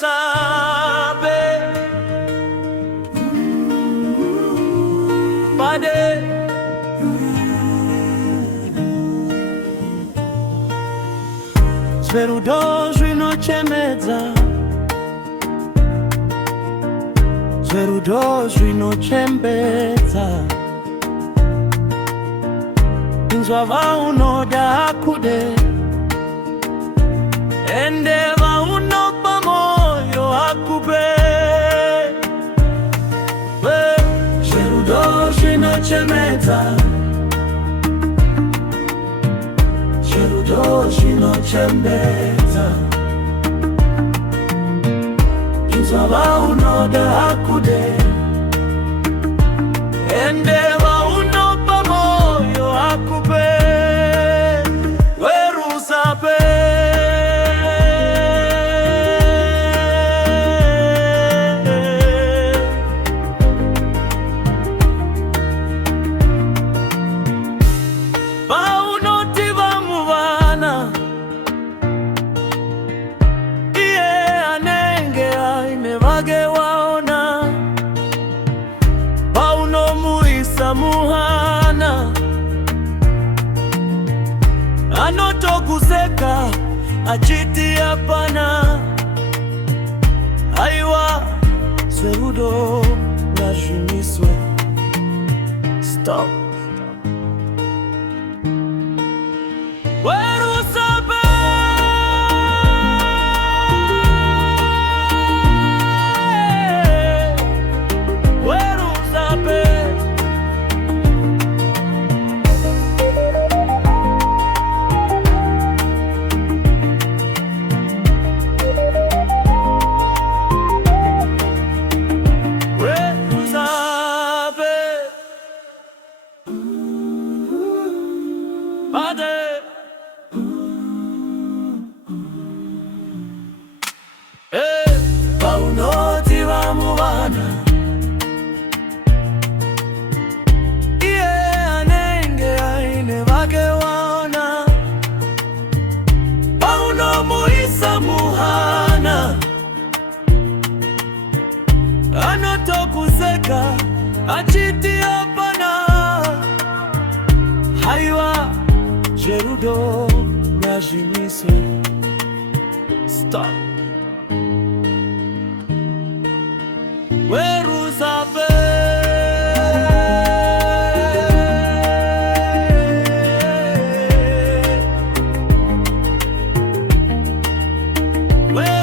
sabe Pade Zverudo zvinochemedza Zverudo zvinochembedza Inzwa vaunoda kude Ende vaunopa moyo akupe Zverudo zvinochemedza Zverudo zvinochembedza Inzwa vaunoda kude Ende vaunopa moyo akupe Werusape Vaunoti vamuvana Iye anenge aine vage waona Paunomuisa muhana Anotokuseka achiti hapana Aiwa Zverudo ngazvimiswe Stop Werusape Werusape Werusape Pade Vaunoti vamuvana Iye anenge aine vage waona Paunomuisa muhana Anotokuseka achiti hapana Haiwa Zverudo ngazvimiswe Stop Werusape Werusape